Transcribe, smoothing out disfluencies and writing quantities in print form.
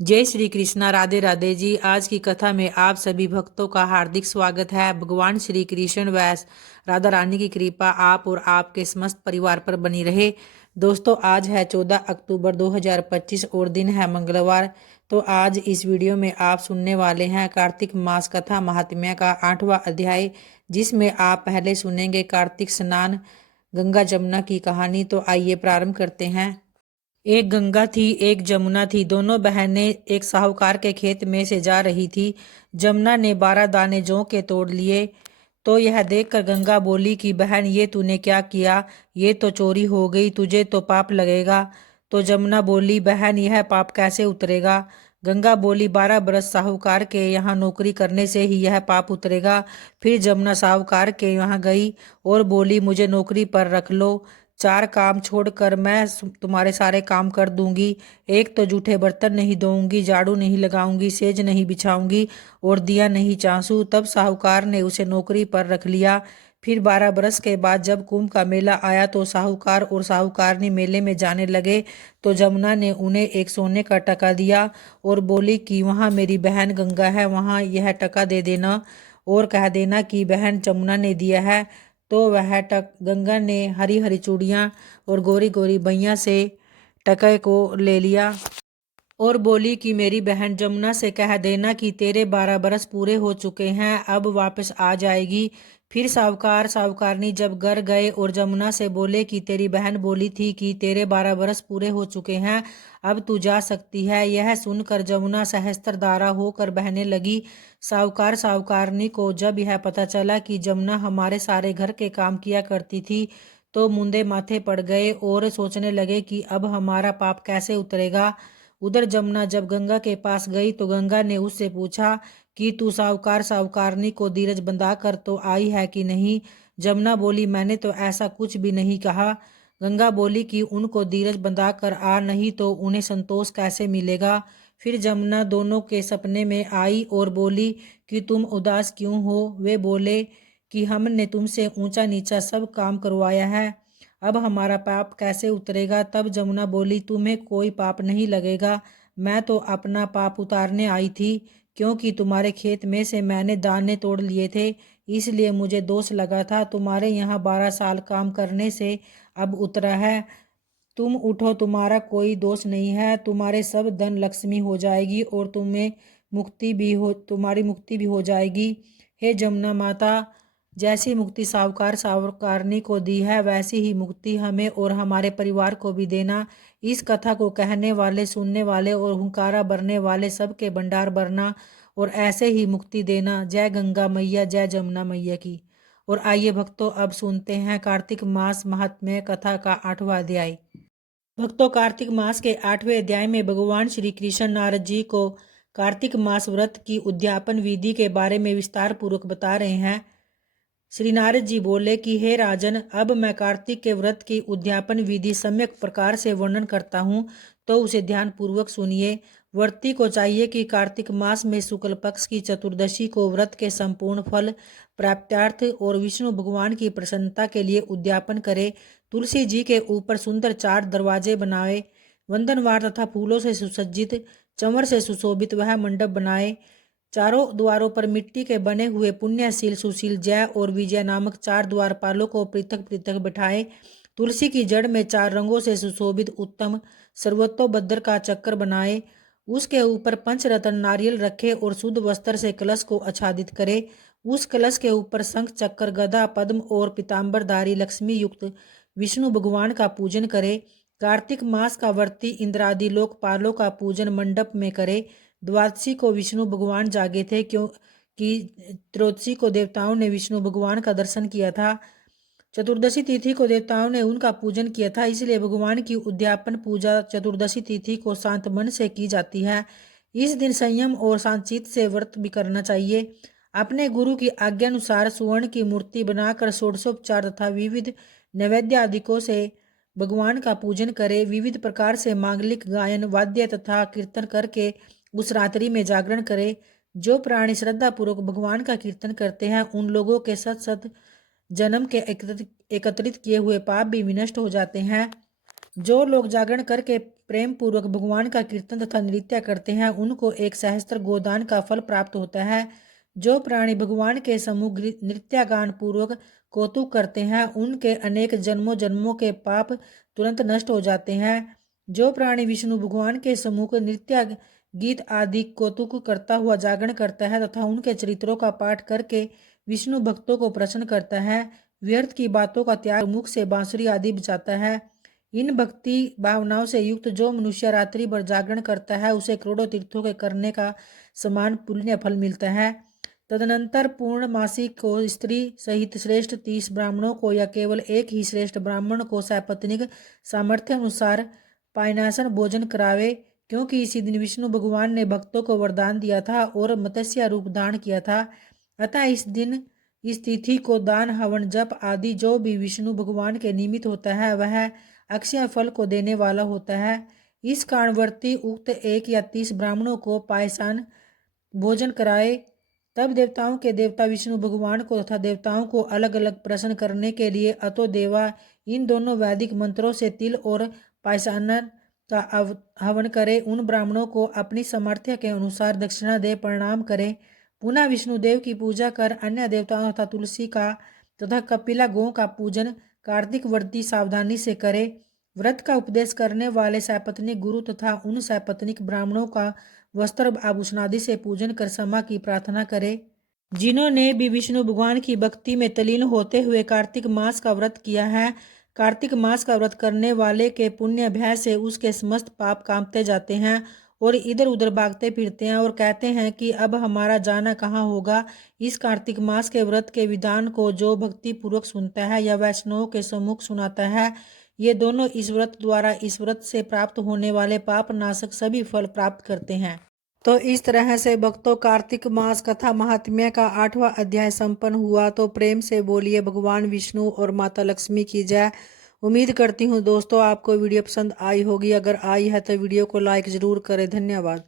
जय श्री कृष्णा। राधे राधे जी। आज की कथा में आप सभी भक्तों का हार्दिक स्वागत है। भगवान श्री कृष्ण व राधा रानी की कृपा आप और आपके समस्त परिवार पर बनी रहे। दोस्तों, आज है 14 अक्टूबर 2025 और दिन है मंगलवार। तो आज इस वीडियो में आप सुनने वाले हैं कार्तिक मास कथा महात्म्य का 8वां अध्याय, जिसमें आप पहले सुनेंगे कार्तिक स्नान, गंगा जमुना की कहानी। तो आइए प्रारंभ करते हैं। एक गंगा थी, एक जमुना थी। दोनों बहनें एक साहूकार के खेत में से जा रही थी। जमुना ने 12 दाने जौ के तोड़ लिए। तो यह देखकर गंगा बोली कि बहन, ये तूने क्या किया? ये तो चोरी हो गई, तुझे तो पाप लगेगा। तो जमुना बोली, बहन, यह पाप कैसे उतरेगा? गंगा बोली, 12 बरस साहूकार के यहाँ नौकरी करने से ही यह पाप उतरेगा। फिर जमुना साहूकार के यहाँ गई और बोली, मुझे नौकरी पर रख लो। 4 काम छोड़कर मैं तुम्हारे सारे काम कर दूंगी। एक तो जूठे बर्तन नहीं धोऊंगी, झाड़ू नहीं लगाऊंगी, सेज नहीं बिछाऊंगी और दिया नहीं चांसू। तब साहूकार ने उसे नौकरी पर रख लिया। फिर 12 बरस के बाद जब कुंभ का मेला आया तो साहूकार और साहूकारनी मेले में जाने लगे। तो जमुना ने उन्हें एक सोने का टका दिया और बोली कि वहाँ मेरी बहन गंगा है, वहाँ यह टका दे देना और कह देना कि बहन जमुना ने दिया है। तो वह टक गंगा ने हरी हरी चूड़ियाँ और गोरी गोरी बैया से टके को ले लिया और बोली कि मेरी बहन जमुना से कह देना कि तेरे 12 बरस पूरे हो चुके हैं, अब वापस आ जाएगी। फिर साहूकार साहूकारनी जब घर गए और जमुना से बोले कि तेरी बहन बोली थी कि तेरे 12 बरस पूरे हो चुके हैं, अब तू जा सकती है। यह सुनकर जमुना सहस्त्रधारा होकर बहने लगी। साहूकार साहूकारनी को जब यह पता चला कि जमुना हमारे सारे घर के काम किया करती थी, तो मुंदे माथे पड़ गए और सोचने लगे कि अब हमारा पाप कैसे उतरेगा। उधर जमुना जब गंगा के पास गई तो गंगा ने उससे पूछा कि तू साहूकार साहूकारनी को धीरज बंधा कर तो आई है कि नहीं? जमुना बोली, मैंने तो ऐसा कुछ भी नहीं कहा। गंगा बोली कि उनको धीरज बंधा कर आ, नहीं तो उन्हें संतोष कैसे मिलेगा? फिर जमुना दोनों के सपने में आई और बोली कि तुम उदास क्यों हो? वे बोले कि हमने तुमसे ऊंचा नीचा सब काम करवाया है, अब हमारा पाप कैसे उतरेगा? तब जमुना बोली, तुम्हें कोई पाप नहीं लगेगा, मैं तो अपना पाप उतारने आई थी, क्योंकि तुम्हारे खेत में से मैंने दाने तोड़ लिए थे, इसलिए मुझे दोष लगा था। तुम्हारे यहाँ 12 साल काम करने से अब उतरा है। तुम उठो, तुम्हारा कोई दोष नहीं है, तुम्हारे सब धन लक्ष्मी हो जाएगी और तुम्हारी मुक्ति भी हो जाएगी। हे जमुना माता, जैसी मुक्ति साहूकार साहूकारनी को दी है, वैसी ही मुक्ति हमें और हमारे परिवार को भी देना। इस कथा को कहने वाले, सुनने वाले और हुंकारा भरने वाले सबके भंडार भरना और ऐसे ही मुक्ति देना। जय गंगा मैया, जय जमुना मैया की। और आइए भक्तों, अब सुनते हैं कार्तिक मास महात्म्य कथा का 8वां अध्याय। भक्तों, कार्तिक मास के 8वें अध्याय में भगवान श्री कृष्ण नारद जी को कार्तिक मास व्रत की उद्यापन विधि के बारे में विस्तार पूर्वक बता रहे हैं। श्री नारद जी बोले कि हे राजन, अब मैं कार्तिक के व्रत की उद्यापन विधि सम्यक प्रकार से वर्णन करता हूँ, तो उसे ध्यान पूर्वक सुनिए। व्रती को चाहिए कि कार्तिक मास में शुक्ल पक्ष की चतुर्दशी को व्रत के संपूर्ण फल प्राप्त्यार्थ और विष्णु भगवान की प्रसन्नता के लिए उद्यापन करे। तुलसी जी के ऊपर सुंदर 4 दरवाजे बनाए, वंदनवार तथा फूलों से सुसज्जित, चंवर से सुशोभित वह मंडप बनाए। चारों द्वारों पर मिट्टी के बने हुए पुण्यशील, सुशील, जय और विजय नामक 4 द्वारपालों को पृथक पृथक बिठाए। तुलसी की जड़ में 4 रंगों से सुशोभित उत्तम सर्वतोभद्र का चक्र बनाए। उसके ऊपर पंचरत्न नारियल रखे और शुद्ध वस्त्र से कलश को आच्छादित करे। उस कलश के ऊपर शंख, चक्र, गदा, पद्म और पीताम्बरधारी लक्ष्मी युक्त विष्णु भगवान का पूजन करे। कार्तिक मास का व्रती इंद्रादि लोकपालों का पूजन मंडप में करे। द्वादशी को विष्णु भगवान जागे थे, क्योंकि त्रयोदशी को देवताओं ने विष्णु भगवान का दर्शन किया था। चतुर्दशी तिथि को देवताओं ने उनका पूजन किया था, इसलिए भगवान की उद्यापन पूजा चतुर्दशी तिथि को शांत मन से की जाती है। इस दिन संयम और शांतचित्त से व्रत भी करना चाहिए। अपने गुरु की आज्ञा अनुसार सुवर्ण की मूर्ति बनाकर षोडशोपचार तथा विविध नैवेद्य आदिकों से भगवान का पूजन करे। विविध प्रकार से मांगलिक गायन, वाद्य तथा कीर्तन करके उस रात्रि में जागरण करे। जो प्राणी श्रद्धा पूर्वक भगवान का कीर्तन करते हैं, उन लोगों के सत सत जन्म के एकत्रित किए हुए पाप भी विनष्ट हो जाते हैं। जो लोग जागरण करके प्रेम पूर्वक भगवान का कीर्तन तथा नृत्य करते हैं उनको एक सहस्त्र गोदान का फल प्राप्त होता है। जो प्राणी भगवान के सम्मुख नृत्य गान पूर्वक कौतुक करते हैं उनके अनेक जन्मों जन्मों के पाप तुरंत नष्ट हो जाते हैं। जो प्राणी विष्णु भगवान के सम्मुख नृत्य गीत आदि कौतुक करता हुआ जागरण करता है तथा उनके चरित्रों का पाठ करके विष्णु भक्तों को प्रसन्न करता है, व्यर्थ की बातों का त्याग मुख से बांसुरी आदि बजाता है। इन भक्ति भावनाओं से युक्त जो मनुष्य रात्रि भर जागरण करता है उसे करोड़ों तीर्थों के करने का समान पुण्य फल मिलता है। तदनंतर पूर्णमासी को स्त्री सहित श्रेष्ठ 30 ब्राह्मणों को या केवल एक ही श्रेष्ठ ब्राह्मण को सपत्नीक सामर्थ्य अनुसार पायनासन भोजन करावे, क्योंकि इसी दिन विष्णु भगवान ने भक्तों को वरदान दिया था और मत्स्य रूप धारण किया था। अतः इस दिन इस तिथि को दान हवन जप आदि जो भी विष्णु भगवान के निमित्त होता है वह अक्षय फल को देने वाला होता है। इस कारणवर्ती उक्त 1 या 30 ब्राह्मणों को पायसान भोजन कराए। तब देवताओं के देवता विष्णु भगवान को तथा देवताओं को अलग अलग प्रसन्न करने के लिए अतो देवा इन दोनों वैदिक मंत्रों से तिल और पायसान का हवन करे। उन ब्राह्मणों को अपनी सामर्थ्य के अनुसार दक्षिणा दे प्रणाम करें। पुनः विष्णुदेव की पूजा कर अन्य देवताओं तथा तुलसी का तथा कपिला गौ का पूजन कार्तिक व्रती सावधानी से करे। व्रत का उपदेश करने वाले सपत्नीक गुरु तथा उन सपत्नीक ब्राह्मणों का वस्त्र आभूषण आदि से पूजन कर क्षमा की प्रार्थना करे। जिन्होंने भी विष्णु भगवान की भक्ति में तल्लीन होते हुए कार्तिक मास का व्रत किया है, कार्तिक मास का व्रत करने वाले के पुण्य भय से उसके समस्त पाप कांपते जाते हैं और इधर उधर भागते फिरते हैं और कहते हैं कि अब हमारा जाना कहाँ होगा। इस कार्तिक मास के व्रत के विधान को जो भक्ति पूर्वक सुनता है या वैष्णवों के सम्मुख सुनाता है, ये दोनों इस व्रत द्वारा इस व्रत से प्राप्त होने वाले पाप नाशक सभी फल प्राप्त करते हैं। तो इस तरह से भक्तों कार्तिक मास कथा महात्म्य का 8वां अध्याय संपन्न हुआ। तो प्रेम से बोलिए भगवान विष्णु और माता लक्ष्मी की जय। उम्मीद करती हूँ दोस्तों आपको वीडियो पसंद आई होगी। अगर आई है तो वीडियो को लाइक ज़रूर करें। धन्यवाद।